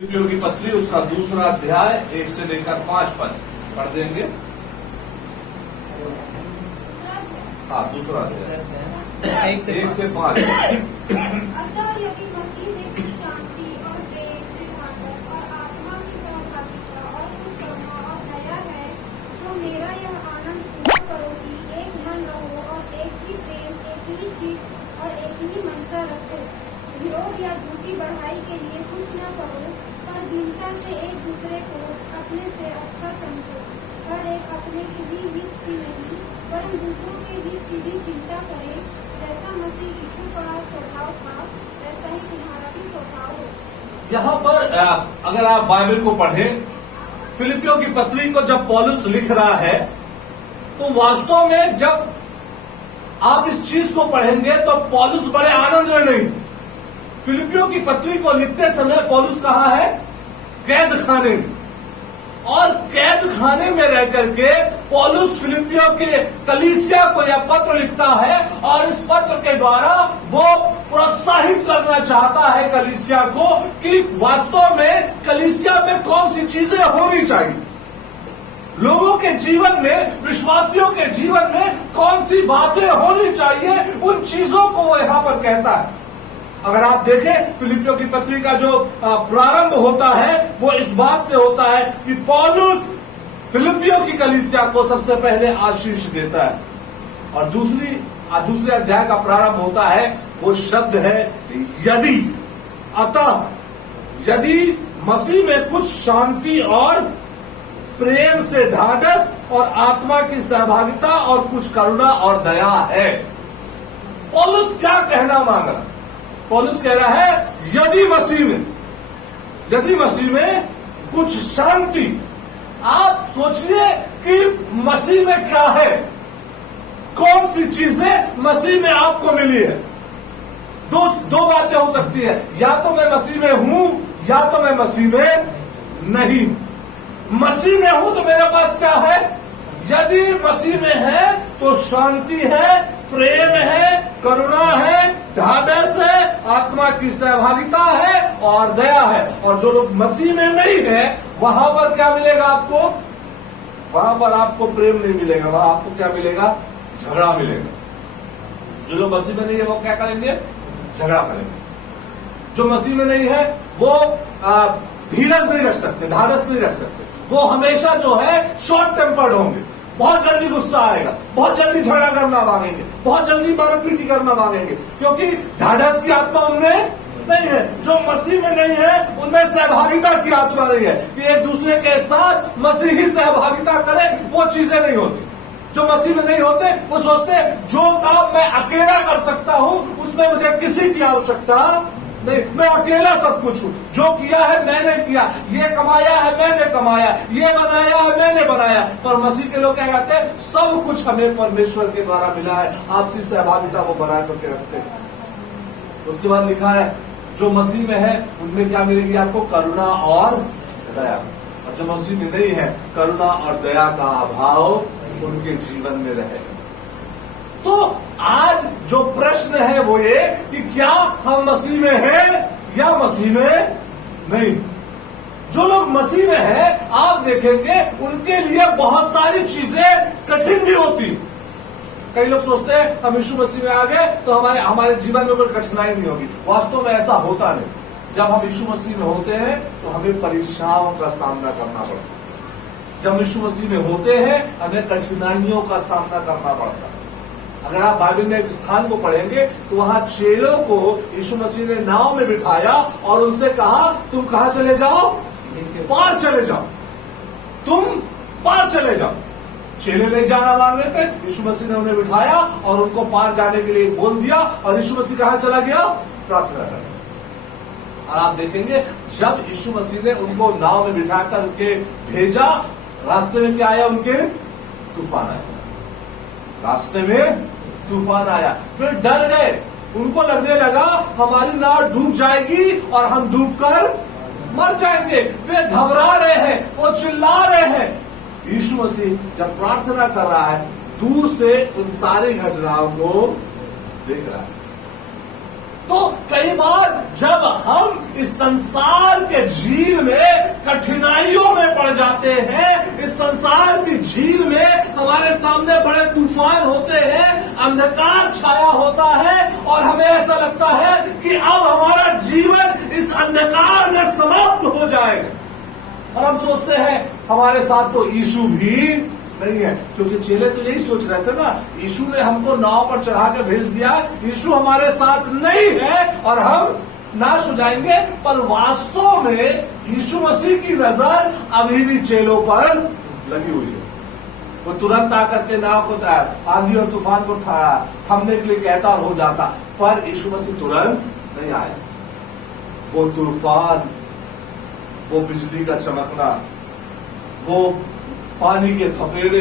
फिलिप्पियों की पत्री उसका दूसरा अध्याय 1 से लेकर 5 पद पढ़ देंगे। हाँ, दूसरा अध्याय 1 से 5। अतः यदि मसीह में कुछ शांति और प्रेम सिद्धांत और आत्मा की सहभागिता और कुछ करुणा और दया है, तो मेरा यह आनंद पूरा करो कि एक मन रहो और एक ही प्रेम, एक ही चित्त और एक ही मनसा रखो। विरोध या झूठी बढ़ाई के लिए कुछ न करो, पर दीनता से एक दूसरे को अपने से अच्छा समझो। हर एक अपने की भी हित की नहीं, वरन दूसरों के हित की भी चिंता करे। जैसा मसीह यीशु का स्वभाव था, वैसा ही तुम्हारा भी स्वभाव हो। यहाँ पर अगर आप बाइबल को पढ़ें, फिलिप्पियों की पत्री को जब पौलुस लिख रहा है, तो वास्तव में जब आप इस चीज को पढ़ेंगे तो पौलुस बड़े आनंद में नहीं। फिलिप्पियों की पत्री को लिखते समय पौलुस कहाँ है? कैद खाने में। और कैद खाने में रह करके पौलुस फिलिप्पियों के कलीसिया को यह पत्र लिखता है, और इस पत्र के द्वारा वो प्रोत्साहित करना चाहता है कलीसिया को कि वास्तव में कलीसिया में कौन सी चीजें होनी चाहिए, लोगों के जीवन में, विश्वासियों के जीवन में कौन सी बातें होनी चाहिए, उन चीजों को वो यहां पर कहता है। अगर आप देखें, फिलिप्पियों की पत्री का जो प्रारंभ होता है वो इस बात से होता है कि पौलुस फिलिप्पियों की कलीसिया को सबसे पहले आशीष देता है, और दूसरे अध्याय का प्रारंभ होता है, वो शब्द है यदि। अतः यदि मसीह में कुछ शांति और प्रेम से ढाढ़स और आत्मा की सहभागिता और कुछ करुणा और दया है। पौलुस क्या कहना मांग रहा? पौलुस कह रहा है यदि मसीह में कुछ शांति। आप सोचिए कि मसीह में क्या है, कौन सी चीजें मसीह में आपको मिली है। दो बातें हो सकती है, या तो मैं मसीह में हूं या तो मैं मसीह में नहीं। मसीह में हूं तो मेरे पास क्या है? यदि मसीह में है तो शांति है, प्रेम है, करुणा है, ढाढ़स है, आत्मा की सहभागिता है और दया है। और जो लोग मसीह में नहीं है, वहां पर क्या मिलेगा आपको? वहां पर आपको प्रेम नहीं मिलेगा, वहां आपको क्या मिलेगा? झगड़ा मिलेगा। जो लोग मसीह में नहीं है वो क्या करेंगे? झगड़ा करेंगे। जो मसीह में नहीं है वो धीरज नहीं रख सकते, ढाढ़स नहीं रख सकते। वो हमेशा जो है शॉर्ट टेम्पर्ड होंगे, बहुत जल्दी गुस्सा आएगा, बहुत जल्दी झगड़ा करना मांगेंगे, बहुत जल्दी मारपीटी करना मांगेंगे, क्योंकि ढाढ़स की आत्मा उनमें नहीं है। जो मसीह में नहीं है उनमें सहभागिता की आत्मा नहीं है कि एक दूसरे के साथ मसीही सहभागिता करें, वो चीजें नहीं होती। जो मसीह में नहीं होते वो सोचते जो काम मैं अकेला कर सकता हूं उसमें मुझे किसी की आवश्यकता नहीं, मैं अकेला सब कुछ हूं, जो किया है मैंने किया, ये कमाया है मैंने कमाया, ये बनाया है मैंने बनाया। पर मसीह के लोग क्या कहते हैं? सब कुछ हमें परमेश्वर के द्वारा मिला है, आपसी सहभागिता वो बना करके रखते हैं। उसके बाद लिखा है जो मसीह में है उनमें क्या मिलेगी आपको? करुणा और दया। और जो मसीह में नहीं है, करुणा और दया का अभाव उनके जीवन में रहेगा। तो आज जो प्रश्न है वो ये कि क्या हम मसीह में हैं या मसीह में नहीं। जो लोग मसीह में हैं, आप देखेंगे उनके लिए बहुत सारी चीजें कठिन भी होती। कई लोग सोचते हैं हम यीशु मसीह में आ गए तो हमारे जीवन में कोई कठिनाई नहीं होगी। वास्तव में ऐसा होता नहीं। जब हम यीशु मसीह में होते हैं तो हमें परीक्षाओं का सामना करना पड़ता है। जब यीशु मसीह में होते हैं हमें कठिनाइयों का सामना करना पड़ता है। अगर आप बाइबल में एक स्थान को पढ़ेंगे तो वहां चेलों को यीशु मसीह ने नाव में बिठाया और उनसे कहा तुम कहां चले जाओ? पार चले जाओ, तुम पार चले जाओ। चेले नहीं जाना मांग रहे थे, यीशु मसीह ने उन्हें बिठाया और उनको पार जाने के लिए बोल दिया, और यीशु मसीह कहां चला गया? प्रार्थना करने। और आप देखेंगे जब यीशु मसीह ने उनको नाव में बिठाकर उनके भेजा, रास्ते में क्या आया? उनके तूफान आया। रास्ते में तूफान आया, फिर डर गए। उनको लगने लगा हमारी नाव डूब जाएगी और हम डूबकर मर जाएंगे। वे घबरा रहे हैं, वो चिल्ला रहे हैं। यीशु मसीह जब प्रार्थना कर रहा है, दूर से उन सारी घटनाओं को देख रहा है। तो कई बार जब हम इस संसार के झील में कठिनाइयों में पड़ जाते हैं, इस संसार की झील में हमारे सामने बड़े तूफान होते हैं, अंधकार छाया होता है और हमें ऐसा लगता है कि अब हमारा जीवन इस अंधकार में समाप्त हो जाएगा। और हम सोचते हैं हमारे साथ तो यीशु भी नहीं है, क्योंकि चेले तो यही सोच रहे थे ना, यीशु ने हमको नाव पर चढ़ा के भेज दिया, यीशु हमारे साथ नहीं है और हम नाश हो जाएंगे। पर वास्तव में यीशु मसीह की नजर अभी भी चेलों पर लगी हुई है। वो तुरंत आकर के नाव को आंधी और तूफान को थमने के लिए कहता और हो जाता, पर यीशु मसीह तुरंत नहीं आया। वो तूफान, वो बिजली का चमकना, वो पानी के थपेड़े,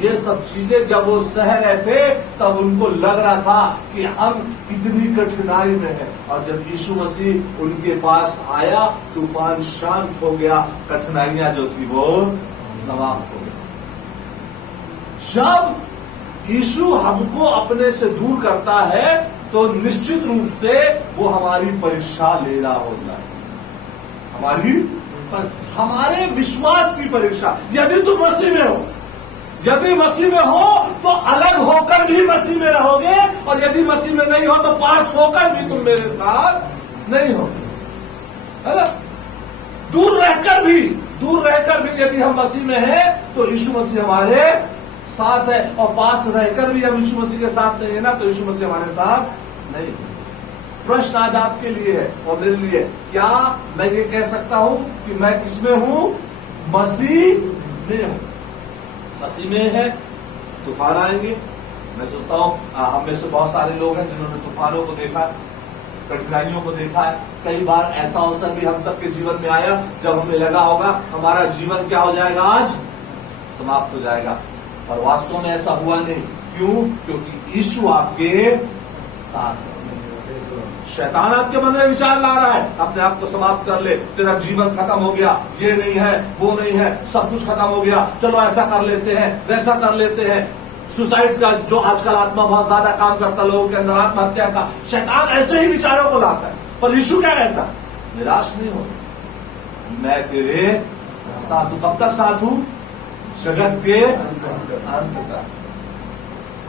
ये सब चीजें जब वो सह रहे थे तब उनको लग रहा था कि हम कितनी कठिनाई में हैं। और जब यीशु मसीह उनके पास आया, तूफान शांत हो गया, कठिनाइयां जो थी वो समाप्त हो गई। जब यीशु हमको अपने से दूर करता है तो निश्चित रूप से वो हमारी परीक्षा ले रहा होता है, हमारे विश्वास की परीक्षा। यदि तुम मसीह में हो, यदि मसीह में हो तो अलग होकर भी मसीह में रहोगे, और यदि मसीह में नहीं हो तो पास होकर भी तुम मेरे साथ नहीं होगे, है ना। दूर रहकर भी यदि हम मसीह में हैं तो यीशु मसीह हमारे साथ है, और पास रहकर भी हम यीशु मसीह के साथ नहीं है ना, तो यीशु मसीह हमारे साथ नहीं है। प्रश्न आज आपके लिए है और मेरे लिए, क्या मैं ये कह सकता हूं कि मैं किसमें हूं? मसीह में हूं। मसीह में है, तूफान आएंगे। मैं सोचता हूं हम में से बहुत सारे लोग हैं जिन्होंने तूफानों को देखा, कठिनाइयों को देखा है। कई बार ऐसा अवसर भी हम सबके जीवन में आया जब हमें लगा होगा हमारा जीवन क्या हो जाएगा, आज समाप्त हो जाएगा, और वास्तव में ऐसा हुआ नहीं। क्यों? क्योंकि यीशु आपके साथ है। शैतान आपके मन में विचार ला रहा है, अपने आप को समाप्त कर ले, तेरा जीवन खत्म हो गया, ये नहीं है, वो नहीं है, सब कुछ खत्म हो गया, चलो ऐसा कर लेते हैं, वैसा कर लेते हैं। सुसाइड का जो आजकल आत्मा बहुत ज्यादा काम करता है लोगों के अंदर, आत्महत्या का, शैतान ऐसे ही विचारों को लाता है। पर यीशु क्या कहता है? निराश नहीं हो, मैं तेरे साथ हूं। कब तक साथ हूं? जगत के अंत तक।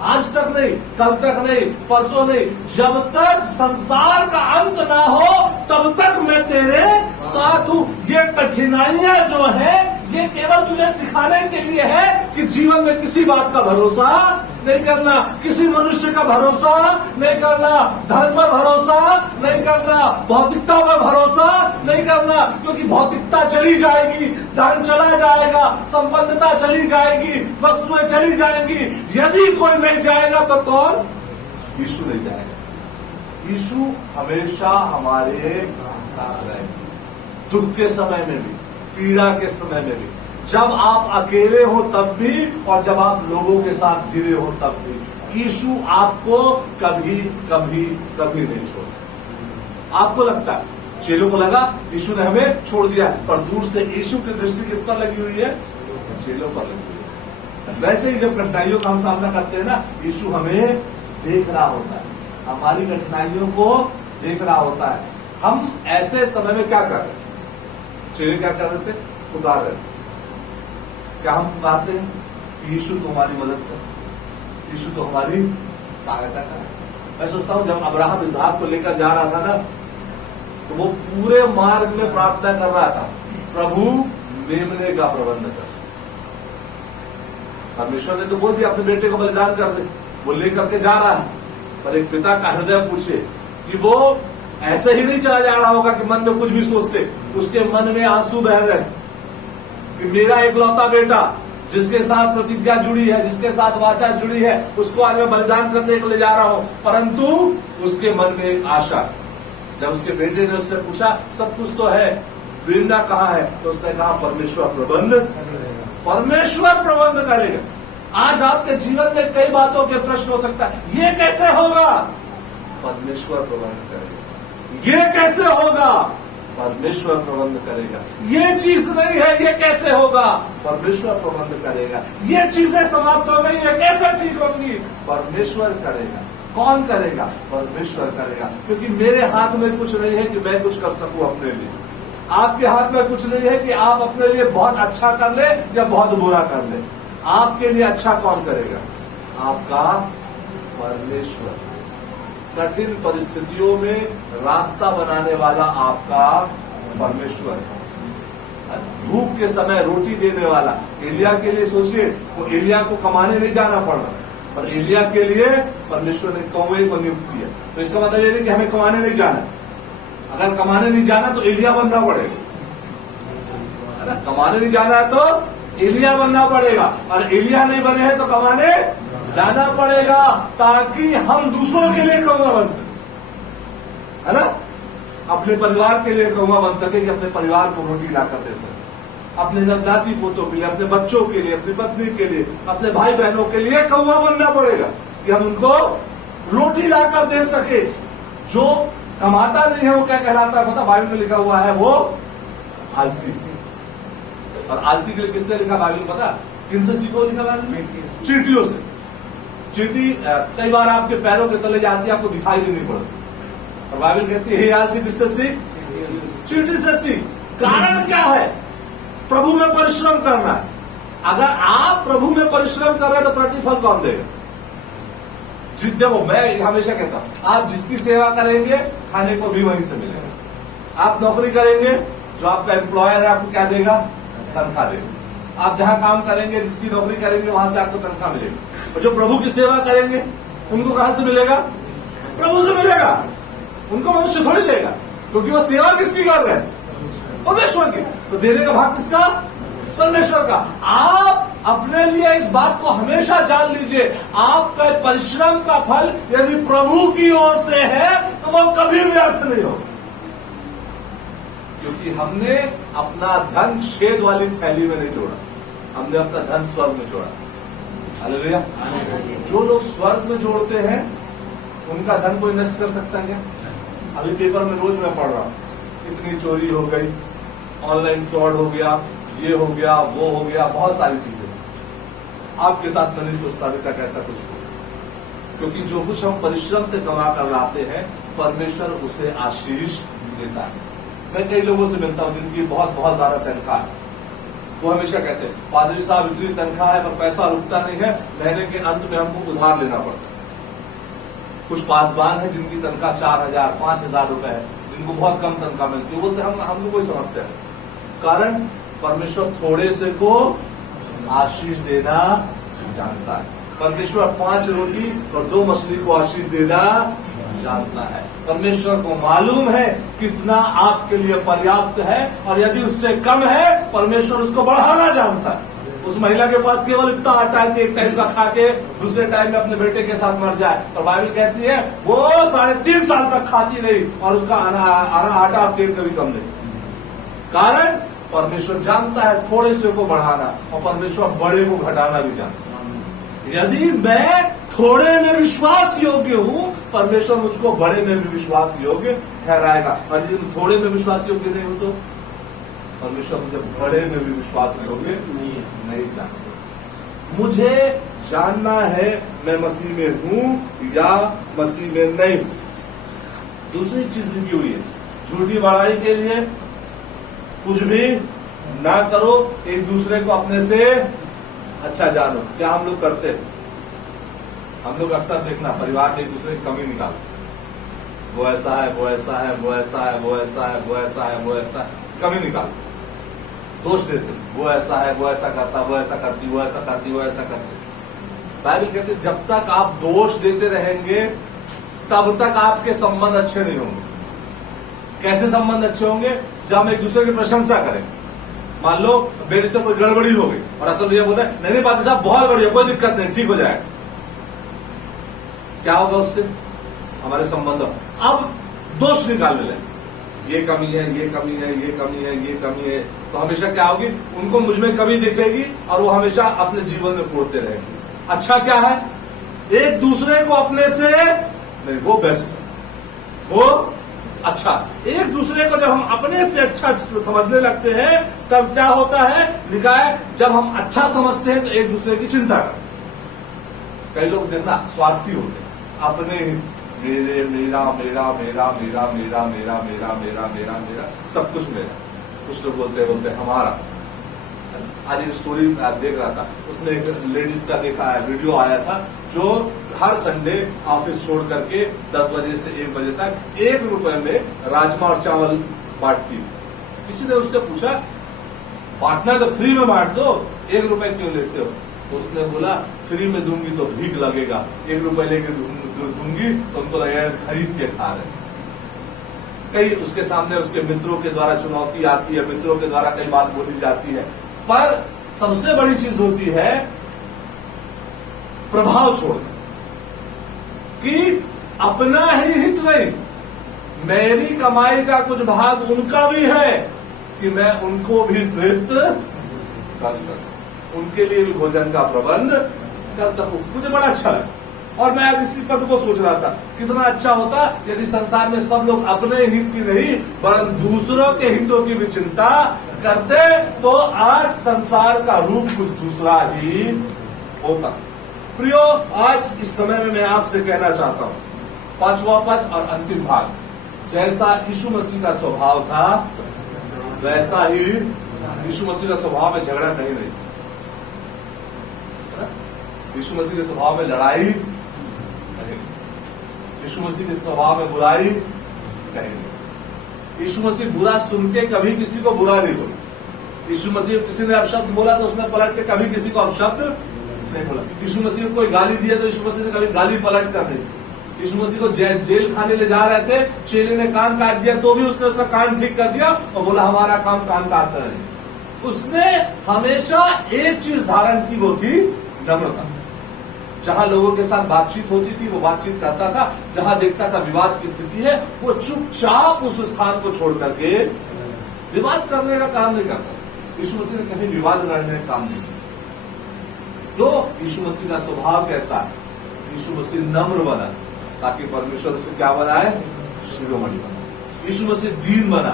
आज तक नहीं, कल तक नहीं, परसों नहीं, जब तक संसार का अंत ना हो तब तक मैं तेरे साथ हूं। ये कठिनाइयां जो है ये केवल तुझे सिखाने के लिए है कि जीवन में किसी बात का भरोसा नहीं करना, किसी मनुष्य का भरोसा नहीं करना, धन पर भरोसा नहीं करना, भौतिकता पर भरोसा नहीं करना, क्योंकि भौतिकता चली जाएगी, धन चला जाएगा, संपन्नता चली जाएगी, वस्तुएं चली जाएंगी। यदि कोई नहीं जाएगा तो कौन? यीशु नहीं जाएगा। यीशु हमेशा हमारे साथ रहेगा, दुख के समय में भी, पीड़ा के समय में भी, जब आप अकेले हो तब भी, और जब आप लोगों के साथ घिरे हो तब भी। यीशु आपको कभी कभी कभी नहीं छोड़ता। आपको लगता है, चेलों को लगा यीशु ने हमें छोड़ दिया, पर दूर से यीशु की दृष्टि किस पर लगी हुई है? चेलों पर लगी हुई है। वैसे ही जब कठिनाइयों का हम सामना करते हैं ना, यीशु हमें देख रहा होता है, हमारी कठिनाइयों को देख रहा होता है। हम ऐसे समय में क्या कर रहे हैं? चेले क्या कर रहे थे? पुकार रहे थे। क्या हम पुकारते हैं? यीशु तो हमारी मदद कर, यीशु तो हमारी सहायता कर। मैं सोचता हूं जब अब्राहम इसहाक को लेकर जा रहा था ना, तो वो पूरे मार्ग में प्रार्थना कर रहा था, प्रभु मेमने का प्रबंध कर। परमेश्वर ने तो बोल दिया अपने बेटे को बलिदान कर दे, वो लेकर के जा रहा है, पर एक पिता का हृदय पूछे कि वो ऐसे ही नहीं चला जा रहा होगा कि मन में कुछ भी सोचते, उसके मन में आंसू बह रहे कि मेरा एकलौता बेटा जिसके साथ प्रतिज्ञा जुड़ी है, जिसके साथ वाचा जुड़ी है, उसको आज मैं बलिदान करने के लिए जा रहा हूं। परंतु उसके मन में एक आशा। जब उसके बेटे ने उससे पूछा सब कुछ तो है, प्रेरणा कहाँ है, तो उसने कहा परमेश्वर प्रबंध करेगा। आज आपके जीवन में कई बातों के प्रश्न हो सकता है, ये कैसे होगा? परमेश्वर प्रबंध करेगा। ये कैसे होगा? परमेश्वर प्रबंध करेगा। ये चीज नहीं है, ये कैसे होगा? परमेश्वर प्रबंध करेगा। ये चीजें समाप्त हो गई, ये कैसे ठीक होंगी? परमेश्वर करेगा। कौन करेगा? परमेश्वर करेगा, क्योंकि मेरे हाथ में कुछ नहीं है कि मैं कुछ कर सकूं अपने लिए। आपके हाथ में कुछ नहीं है कि आप अपने लिए बहुत अच्छा कर ले या बहुत बुरा कर ले। आपके लिए अच्छा कौन करेगा? आपका परमेश्वर। कठिन परिस्थितियों में रास्ता बनाने वाला आपका परमेश्वर है। भूख के समय रोटी देने वाला। एलिया के लिए सोचिए, वो एलिया को कमाने नहीं जाना पड़ रहा, पर एलिया के लिए परमेश्वर ने कौवे को नियुक्त किया। तो इसका मतलब ये नहीं कि हमें कमाने नहीं जाना। अगर कमाने नहीं जाना तो एलिया बनना पड़ेगा, है ना? कमाने नहीं जाना है तो एलिया बनना पड़ेगा, और एलिया नहीं बने हैं तो कमाने जाना पड़ेगा, ताकि हम दूसरों के लिए कौवा बन सके, है ना? अपने परिवार के लिए कौवा बन सके, कि अपने परिवार को रोटी लाकर दे सके, अपने नाती पोतों के लिए, अपने बच्चों के लिए, अपनी पत्नी के लिए, अपने भाई बहनों के लिए कौवा बनना पड़ेगा, कि हम उनको रोटी लाकर दे सके। जो कमाता नहीं है वो क्या कहलाता है पता? बाइबल में लिखा हुआ है वो आलसी। और आलसी के लिए किससे लिखा बाइबल पता? किनसे सीखो लिखा बाइबल? चींटियों से। चींटी कई बार आपके पैरों के तले जाती है, आपको दिखाई भी नहीं पड़ती, और बाइबल कहती है हे आलसी किससे सीख? चींटी से सीख। कारण क्या है? प्रभु में परिश्रम करना है। अगर आप प्रभु में परिश्रम कर रहे हैं तो प्रतिफल कौन देगा? देखो, मैं हमेशा कहता हूं, आप जिसकी सेवा करेंगे खाने को भी वहीं से मिलेगा। आप नौकरी करेंगे, जो आपका एम्प्लॉयर है आपको क्या देगा? तनख्वाह देगा। आप जहां काम करेंगे, जिसकी नौकरी करेंगे, वहां से आपको तनख्वाह मिलेगी। और जो प्रभु की सेवा करेंगे उनको कहां से मिलेगा? प्रभु से मिलेगा। उनको मनुष्य थोड़ी देगा, क्योंकि वो सेवा किसकी कर रहे हैं? परमेश्वर की। तो देने का भाग किसका? परमेश्वर का। आप अपने लिए इस बात को हमेशा जान लीजिए, आपका परिश्रम का फल यदि प्रभु की ओर से है तो वो कभी भी व्यर्थ नहीं होगा, क्योंकि हमने अपना धन छेद वाली थैली में नहीं जोड़ा, हमने अपना धन स्वर्ग में जोड़ा। हालेलुया। जो लोग स्वर्ग में जोड़ते हैं उनका धन कोई नष्ट कर सकता है क्या? अभी पेपर में रोज मैं पढ़ रहा हूं, इतनी चोरी हो गई, ऑनलाइन फ्रॉड हो गया, ये हो गया, वो हो गया, बहुत सारी चीजें। आपके साथ मैं नहीं सोचता अभी तक ऐसा कुछ हो, क्योंकि जो कुछ हम परिश्रम से कमा कर लाते हैं परमेश्वर उसे आशीष देता है। मैं कई लोगों से मिलता हूं जिनकी बहुत बहुत ज्यादा तनख्वाह है, वो हमेशा कहते हैं पादरी साहब इतनी तनख्वाह है पर पैसा रुकता नहीं है, महीने के अंत में हमको उधार लेना पड़ता है। कुछ पासवान है जिनकी तनख्वाह 4,000 5,000 रुपए है, जिनको बहुत कम तनख्वाह मिलती है, बोलते हमको कोई समस्या है। कारण परमेश्वर थोड़े से को आशीष देना जानता है। परमेश्वर 5 रोटी और 2 मछली को आशीष देना जानता है। परमेश्वर को मालूम है कितना आपके लिए पर्याप्त है, और यदि उससे कम है परमेश्वर उसको बढ़ाना जानता है। उस महिला के पास केवल इतना आटा है कि एक टाइम का खा के दूसरे टाइम में अपने बेटे के साथ मर जाए, और बाइबल कहती है वो 3.5 साल तक खाती रही और उसका आटा और तेल कभी कम नहीं। कारण परमेश्वर जानता है थोड़े से को बढ़ाना, और परमेश्वर बड़े को घटाना भी जानता है। यदि मैं थोड़े में विश्वास योग्य हूं, परमेश्वर मुझको बड़े में भी विश्वास योग्य ठहराएगा, और यदि थोड़े में विश्वास योग्य नहीं हूं तो परमेश्वर मुझे बड़े में भी विश्वास योग्य नहीं जानता। मुझे जानना है मैं मसीह में हूं या मसीह में नहीं हूं। दूसरी चीज लिखी हुई है, झूठी बड़ाई के लिए कुछ भी ना करो, एक दूसरे को अपने से अच्छा जानो। क्या हम लोग करते हैं? हम लोग अक्सर देखना परिवार में एक दूसरे की कमी निकालते, वो ऐसा है, वो ऐसा है, वो ऐसा है, वो ऐसा है, वो ऐसा है, वो ऐसा है, कमी निकालते, दोष देते, वो ऐसा है, वो ऐसा करता, वो ऐसा करती, वो ऐसा करती, वो ऐसा करती। बाइबल कहते जब तक आप दोष देते रहेंगे तब तक आपके संबंध अच्छे नहीं होंगे। कैसे संबंध अच्छे होंगे? जब हम एक दूसरे की प्रशंसा करें। मान लो मेरे से कोई गड़बड़ी हो गई और असल भैया बोलते हैं नहीं पादी साहब बहुत बढ़िया, कोई दिक्कत नहीं, ठीक हो जाएगा। क्या होगा उससे? हमारे संबंध अब दोष निकालने लगे, ये कमी है, ये कमी है, ये कमी है, ये कमी है, तो हमेशा क्या होगी? उनको मुझ में कमी दिखेगी और वो हमेशा अपने जीवन में कोड़ते रहेंगे। अच्छा क्या है? एक दूसरे को अपने से नहीं, वो बेस्ट है, वो अच्छा। एक दूसरे को जब हम अपने से अच्छा समझने लगते हैं तब क्या होता है? लिखा है जब हम अच्छा समझते हैं तो एक दूसरे की चिंता करते हैं। कई लोग देखना स्वार्थी होते हैं, अपने हित, मेरे, मेरा, मेरा, मेरा, मेरा, मेरा, मेरा, मेरा, मेरा, मेरा, मेरा, सब कुछ मेरा। कुछ लोग बोलते बोलते हमारा। आज एक स्टोरी देख रहा था, उसमें एक लेडीज का देखा है, वीडियो आया था, जो हर संडे ऑफिस छोड़ करके 10 बजे से 1 बजे तक 1 रुपए में राजमा और चावल बांटती। किसी ने उससे पूछा, बांटना तो फ्री में बांट दो, 1 रुपए क्यों लेते हो? तो उसने बोला, फ्री में दूंगी तो भीख लगेगा, 1 रुपए लेके दूंगी तो उनको लगेगा खरीद के खा रहे। कई उसके सामने उसके मित्रों के द्वारा चुनौती आती है, मित्रों के द्वारा कई बात बोली जाती है, पर सबसे बड़ी चीज होती है प्रभाव छोड़ना, कि अपना ही हित नहीं, मेरी कमाई का कुछ भाग उनका भी है कि मैं उनको भी तृप्त कर सकूं, उनके लिए भी भोजन का प्रबंध कर सकूं। मुझे बड़ा अच्छा लगा और मैं आज इसी पद को सोच रहा था, कितना अच्छा होता यदि संसार में सब लोग अपने हित की नहीं वरन दूसरों के हितों की भी चिंता करते, तो आज संसार का रूप कुछ दूसरा ही होता। प्रियो, आज इस समय में मैं आपसे कहना चाहता हूं, 5वां पद और अंतिम भाग, जैसा यीशु मसीह का स्वभाव था वैसा ही यीशु मसीह का स्वभाव में झगड़ा कहीं नहीं, यीशु मसीह के स्वभाव में लड़ाई नहीं, यीशु मसीह के स्वभाव में बुराई कहीं नहीं। यीशु मसीह बुरा सुन के कभी किसी को बुरा नहीं बोला। यीशु मसीह किसी ने अपशब्द बोला तो उसने पलट के कभी किसी को अपशब्द नहीं बोला। यीशु मसीह को कोई गाली दिया तो यीशु मसीह ने कभी गाली पलट कर दी। यीशु मसीह को जेल खाने ले जा रहे थे, चेले ने कान काट दिया तो भी उसने उसका कान ठीक कर दिया और बोला हमारा काम कान काटना नहीं। उसने हमेशा एक चीज धारण की, वो थी नम्रता। जहां लोगों के साथ बातचीत होती थी वो बातचीत करता था, जहां देखता था विवाद की स्थिति है वो चुपचाप उस स्थान को छोड़ करके विवाद करने का काम नहीं करता। यीशु मसीह ने कहीं विवाद लड़ने का काम नहीं किया। तो यीशु मसीह का स्वभाव कैसा है? यीशु मसीह नम्र बना ताकि परमेश्वर उसको क्या बनाए? शिरोमणि बना। यीशु मसीह दीन बना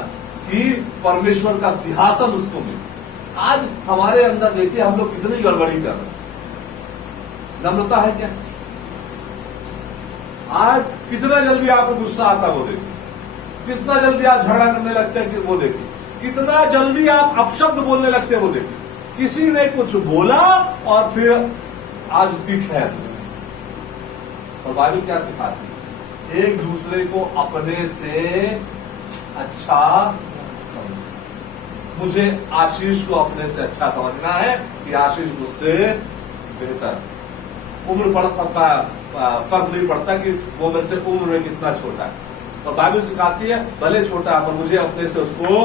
कि परमेश्वर का सिंहासन उसको मिले। आज हमारे अंदर देखिए हम लोग कितनी गड़बड़ी कर रहे हैं। नम्रता है क्या? आज कितना जल्दी आपको गुस्सा आता वो देखिए, कितना जल्दी आप झगड़ा करने लगते हैं कि वो देखिए, कितना जल्दी आप अपशब्द बोलने लगते हैं वो देखिए। किसी ने कुछ बोला और फिर आज उसकी खैर। और बाइबल क्या सिखाती है? एक दूसरे को अपने से अच्छा समझ। मुझे आशीष को अपने से अच्छा समझना है कि आशीष मुझसे बेहतर। उम्र का फर्क नहीं पड़ता कि वो मेरे से उम्र में कितना छोटा है। और बाइबल सिखाती है भले छोटा पर मुझे अपने से उसको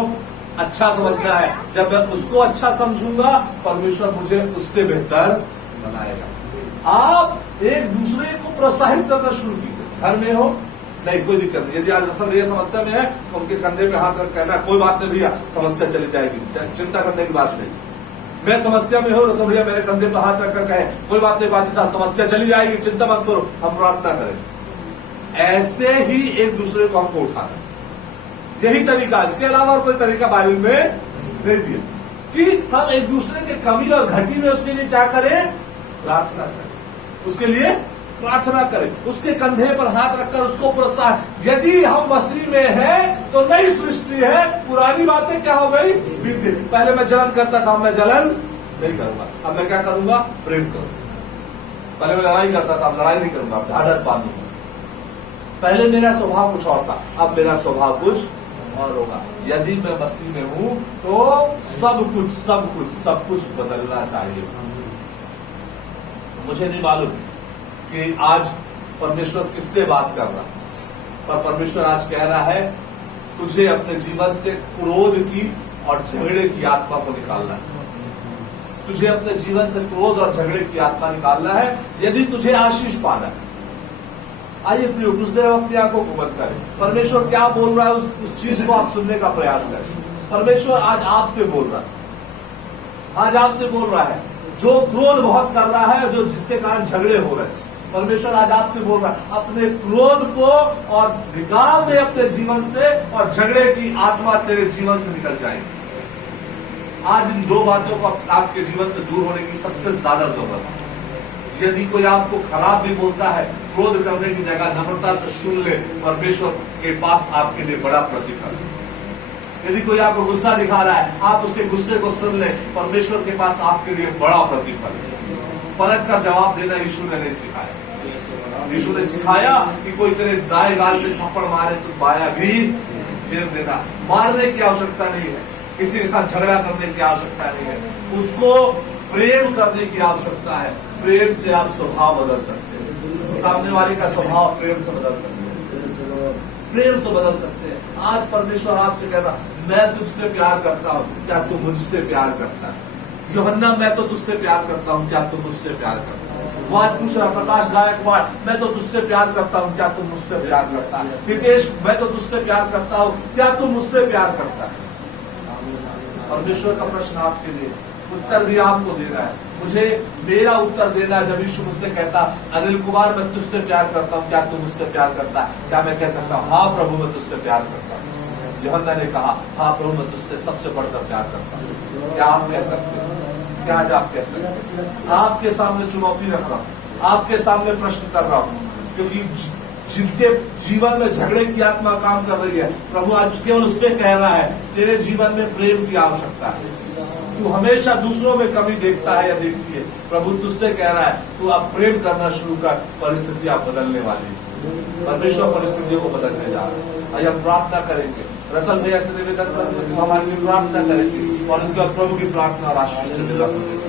अच्छा समझना है। जब मैं उसको अच्छा समझूंगा परमेश्वर मुझे उससे बेहतर बनाएगा। आप एक दूसरे को प्रोत्साहित करना शुरू कीजिए। घर में हो नहीं कोई दिक्कत नहीं, यदि आज असल ये समस्या में है तो उनके कंधे पे हाथ रख कहना कोई बात नहीं भैया, समस्या चली जाएगी, चिंता करने की बात नहीं। मैं समस्या में हूं, रसम भैया मेरे कंधे पर हाथ रखकर कहे कोई बात नहीं बात साहब, समस्या चली जाएगी, चिंता मत करो, हम प्रार्थना करें। ऐसे ही एक दूसरे को हमको उठाना, यही तरीका, इसके अलावा और कोई तरीका बाइबल में नहीं दिया कि हम एक दूसरे के कमी और घटी में उसके लिए क्या करें? प्रार्थना करें, उसके लिए प्रार्थना करें, उसके कंधे पर हाथ रखकर उसको प्रोत्साहन। यदि हम मसीह में हैं तो नई सृष्टि है, पुरानी बातें क्या हो गई? बीत गई। पहले मैं जलन करता था, मैं जलन नहीं करूंगा। अब मैं क्या करूंगा? प्रेम करूंगा। पहले मैं लड़ाई करता था, अब लड़ाई नहीं करूंगा, अब ढाढ़स बांधूंगा। पहले मेरा स्वभाव कुछ और था, अब मेरा स्वभाव कुछ और होगा। यदि मैं मसीह में हूं तो सब कुछ बदलना चाहिए। मुझे नहीं मालूम कि आज परमेश्वर किससे बात कर रहा, पर परमेश्वर आज कह रहा है तुझे अपने जीवन से क्रोध की और झगड़े की आत्मा को निकालना है। तुझे अपने जीवन से क्रोध और झगड़े की आत्मा निकालना है यदि तुझे आशीष पाना है। आइए प्रियो, कुछ देर अपनी आंखों को बंद करें। परमेश्वर क्या बोल रहा है उस चीज को आप सुनने का प्रयास करें। परमेश्वर आज आपसे बोल रहा है, आज आपसे बोल रहा है जो क्रोध बहुत कर रहा है, जो जिसके कारण झगड़े हो रहे हैं। परमेश्वर आज आपसे बोल रहा है अपने क्रोध को और निकाल दे अपने जीवन से, और झगड़े की आत्मा तेरे जीवन से निकल जाएगी। आज इन 2 बातों को आपके जीवन से दूर होने की सबसे ज्यादा जरूरत है। यदि कोई आपको खराब भी बोलता है क्रोध करने की जगह नम्रता से सुन ले, परमेश्वर के पास आपके लिए बड़ा प्रतिफल है। यदि कोई आपको गुस्सा दिखा रहा है, आप उसके गुस्से को सुन ले, परमेश्वर के पास आपके लिए बड़ा प्रतिफल है। परख का जवाब देना यीशु ने नहीं सिखाया। यीशु ने सिखाया कि कोई तेरे दाएं गाल में थप्पड़ मारे तो बाया भी फेर देना। मारने की आवश्यकता नहीं है, किसी के साथ झगड़ा करने की आवश्यकता नहीं है, उसको प्रेम करने की आवश्यकता है। प्रेम से आप स्वभाव बदल सकते हैं, सामने वाले का स्वभाव प्रेम से बदल सकते हैं, प्रेम से बदल सकते हैं। आज परमेश्वर आपसे कहता, मैं तुझसे प्यार करता हूं, क्या तू मुझसे प्यार करता है? यूहन्ना, मैं तो तुझसे प्यार करता हूं, क्या तू मुझसे प्यार करता है? वो आज पूछ रहा प्रकाश गायकवाड़, मैं तो तुझसे प्यार करता हूं, क्या तू मुझसे प्यार करता है? हितेश, मैं तो तुझसे प्यार करता हूं, क्या तू मुझसे प्यार करता है? परमेश्वर का प्रश्न आपके लिए, उत्तर भी आपको देना है, मुझे मेरा उत्तर देना है। जब यीशु मुझसे कहता, अनिल कुमार मैं तुझसे प्यार करता हूं, क्या तू मुझसे प्यार करता है? क्या मैं कह सकता हूं, हाँ प्रभु मैं तुझसे प्यार करता हूं? यूहन्ना ने कहा, हाँ प्रभु मैं तुझसे सबसे बढ़कर प्यार करता हूं। क्या आप कह सकते हैं? क्या आज आप कह सकते हैं? आपके सामने चुनौती रख रहा हूं, आपके सामने प्रश्न कर रहा हूं, क्योंकि जिनके जीवन में झगड़े की आत्मा काम कर रही है, प्रभु आज केवल उससे कह रहा है, तेरे जीवन में प्रेम की आवश्यकता है। तू हमेशा दूसरों में कमी देखता है या देखती है, प्रभु तुझसे कह रहा है, तू अब प्रेम करना शुरू कर, परिस्थितियां बदलने वाली है। परमेश्वर परिस्थितियों को बदलने जा रहा है। आइए हम प्रार्थना करेंगे। रसल भैया से निवेदन करेंगे, हमारे लिए प्रार्थना करेंगे और इसके बाद प्रभु की प्रार्थना और आशीष से विदा करेंगे।